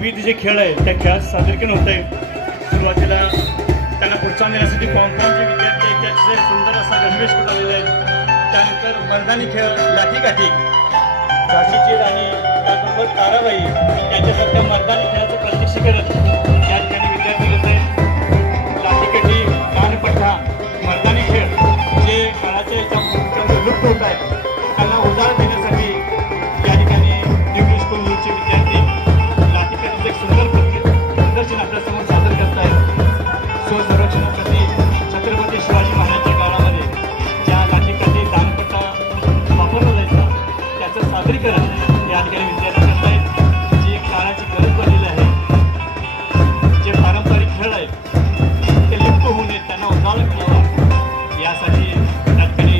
विविध जे खेळ आहेत त्या खेळात सादरीकरण होत आहे. सुरुवातीला त्यांना प्रोत्साहन देण्यासाठी पॉम्पॉमचे विद्यार्थी आहेत, त्याचे सुंदर असा गणवेश बनवलेला आहे. त्यानंतर मर्दानी खेळ लाठीकाठी, झाशीची राणी, त्याबरोबर ताराबाई यांच्यासारख्या मर्दानी खेळाचं प्रात्यक्षिकरण या ठिकाणी विद्यार्थी घेत आहेत. लाठीकाठी, कानपट्टा, मर्दानी खेळ जे काळाच्या याच्यामध्ये लुप्त होत आहेत त्यांना उजाळ देण्यासाठी या ठिकाणी न्यू इंग्लिश स्कूल न्यूजचे विद्यार्थी लाठीकाठीचं एक सुंदर प्रदर्शन आपल्यासमोर सादर करत आहेत. स्वसंरक्षणासाठी छत्रपती शिवाजी महाराजांच्या काळामध्ये ज्या लाठीकाठी, दानपट्टा वापरला जायचा त्याचं सादरीकरण या ठिकाणी विद्यार्थी करत आहेत. जी एक काळाची गरज बनलेली आहे. जे पारंपरिक खेळ आहेत ते लुप्त होऊ नयेत, त्यांना उजाळ मिळावा यासाठी त्या ठिकाणी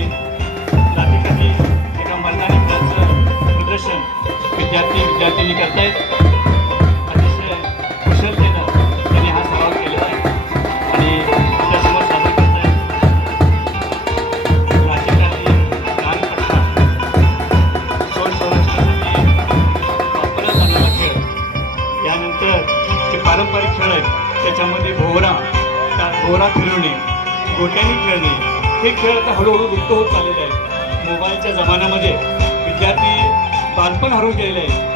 लाठीकाठी एका मर्दानी खेळाचं प्रदर्शन विद्यार्थ्यांनी करतायत. अतिशय कुशलतेनं त्यांनी हा सराव केलेला आहे आणि त्यासमोर सादर करतायत. लाठीकाठी, दानपट्टा, स्वसंरक्षणासाठी वापरला जाणारा खेळ. यानंतर जे पारंपरिक खेळ आहेत त्याच्यामध्ये भोवरा फिरवणे, गोट्यांनी खेळणे हे खेळ आता हळूहळू लुप्त होत चाललेले आहेत. मोबाईलच्या जमान्यामध्ये विद्यार्थी बालपण हरवून गेलेले आहे.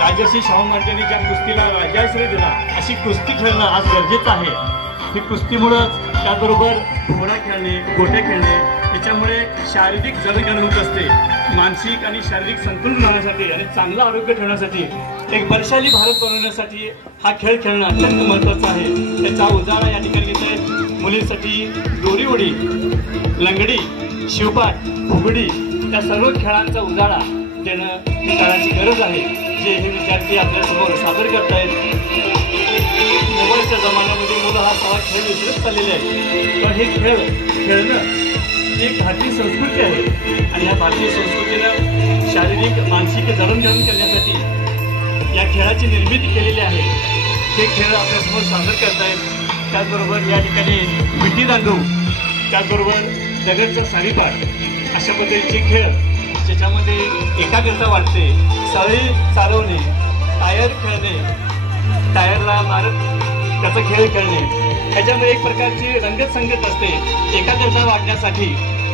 राजर्षी शाहू महाराजांनी ज्या कुस्तीला राजाश्रय दिला अशी कुस्ती खेळणं आज गरजेचं आहे. ही कुस्तीमुळंच त्याचबरोबर भोवरा खेळणे, गोट्या खेळणे याच्यामुळे शारीरिक जडणघडण होत असते. मानसिक आणि शारीरिक संतुलन राहण्यासाठी आणि चांगलं आरोग्य ठेवण्यासाठी एक बलशाली भारत बनवण्यासाठी हा खेळ खेळणं अत्यंत महत्त्वाचं आहे. त्याचा उजाळा या ठिकाणी घेत आहेत. मुलींसाठी दोरी उडी, लंगडी, शिवपाठ, फुगडी या सर्व खेळांचा उजाळा देणं ही काळाची गरज आहे, जे हे विद्यार्थी आपल्यासमोर सादर करत आहेत. मोबाईलच्या जमान्यामध्ये मुलं हा सगळा खेळ विसरत चाललेले आहे. तर हे खेळ खेळणं ही एक भारतीय संस्कृती आहे आणि या भारतीय संस्कृतीनं शारीरिक मानसिक जडणघडण करण्यासाठी या खेळाची निर्मिती केलेली आहे. हे खेळ आपल्यासमोर सादर करत आहेत. त्याचबरोबर या ठिकाणी विटी दांडू, त्याचबरोबर दगडचा सारीपाट अशा पद्धतीचे खेळ ज्याच्यामध्ये एकाग्रता वाटते. सळी चालवणे, टायर खेळणे, टायरला मारत त्याचा खेळ खेळणे ह्याच्यामध्ये एक प्रकारची रंगत संगत असते एकाग्रता वाढण्यासाठी.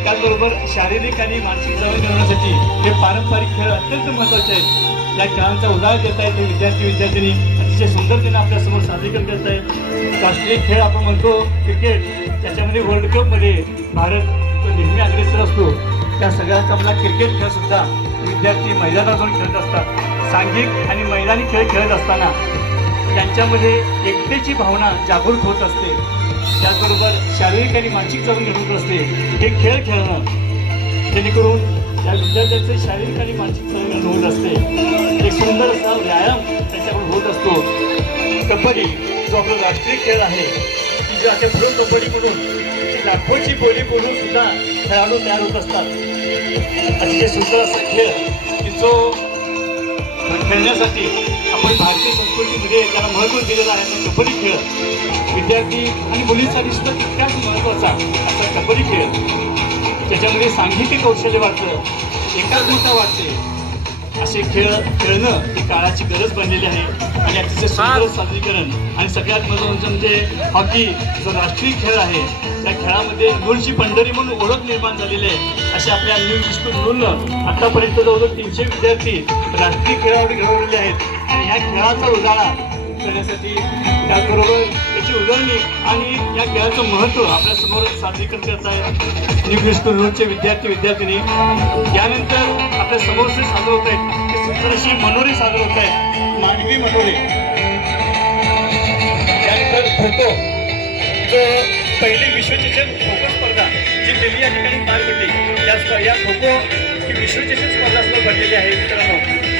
त्याचबरोबर शारीरिक आणि मानसिक जडणघडणासाठी हे पारंपरिक खेळ अत्यंत महत्त्वाचे आहेत. या खेळांचा उजाळ देत आहेत हे विद्यार्थी अतिशय सुंदरतेने आपल्यासमोर सादरीकरण करत आहेत. राष्ट्रीय खेळ आपण म्हणतो क्रिकेट, त्याच्यामध्ये वर्ल्ड कपमध्ये भारत नेहमी अग्रेसर असतो. त्या सगळ्याचा आपला क्रिकेट खेळसुद्धा विद्यार्थी मैदानातून खेळत असतात. सांघिक आणि मैदानी खेळ खेळत असताना त्यांच्यामध्ये एकतेची भावना जागृत होत असते. त्याचबरोबर शारीरिक आणि मानसिक जडणघडण होत असते. हे खेळ खेळणं जेणेकरून त्या विद्यार्थ्यांचे शारीरिक आणि मानसिक जडणघडण होत असते. एक सुंदर असा व्यायाम त्याच्याकडून होत असतो. कबड्डी जो आपला राष्ट्रीय खेळ आहे की जो अशा पुढे कबड्डीकडून लाखोची बोली बोलून सुद्धा खेळाडू तयार होत असतात. अतिशय सुंदर असा खेळ की जो खेळण्यासाठी आपण भारतीय संस्कृतीमध्ये त्याला महत्त्व दिलेलं आहे. तो कबड्डी खेळ विद्यार्थी आणि मुलींसाठी सुद्धा तितकाच महत्त्वाचा असा कबड्डी खेळ. त्याच्यामध्ये सांघिक कौशल्य वाटतं, एकात्मता वाटते. असे खेळ खेळणं ही काळाची गरज बनलेली आहे आणि अतिशय सुंदर सादरीकरण. आणि सगळ्यात महत्त्वाचं म्हणजे हॉकी जो राष्ट्रीय खेळ आहे त्या खेळामध्ये नूरची पंढरी म्हणून ओळख निर्माण झालेली आहे. असे आपल्या न्यू इंग्लिश स्कूल नूरनं आतापर्यंत जवळजवळ 300 विद्यार्थी राष्ट्रीय खेळावर घडवलेले आहेत. आणि ह्या खेळाचा उजाळा करण्यासाठी त्याचबरोबर त्याची उजळणी आणि या खेळाचं महत्त्व आपल्यासमोर सादरीकरण करत आहे न्यू इंग्लिश स्कूल नूरचे विद्यार्थी. यानंतर आपल्या समोर जे सादर होत आहेत ते सुंदर अशी मनोरे सादर होत आहेत, मानवी मनोरे. त्यानंतर खो-खो जो पहिली विश्वचषक खो-खो स्पर्धा जी दिल्ली या ठिकाणी पार पडली, या खो-खो ही विश्वचषक स्पर्धा सुद्धा भरलेली आहे मित्रांनो.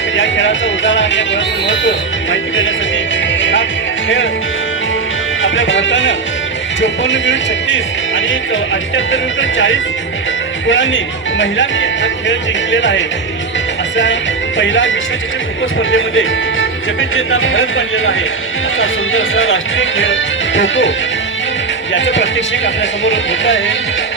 तर या खेळाचा उजाळा आणि या खेळाचं महत्त्व माहिती करण्यासाठी हा खेळ आपल्या भारतानं 54-36 आणि 78-40 गुणांनी महिलांनी हा खेळ जिंकलेला आहे. असा पहिला विश्वचषक खो-खो स्पर्धेमध्ये जगज्जेता भारत बनलेला आहे. असा सुंदर असा राष्ट्रीय खेळ खो-खो याचं प्रात्यक्षिक आपल्यासमोर होत आहे.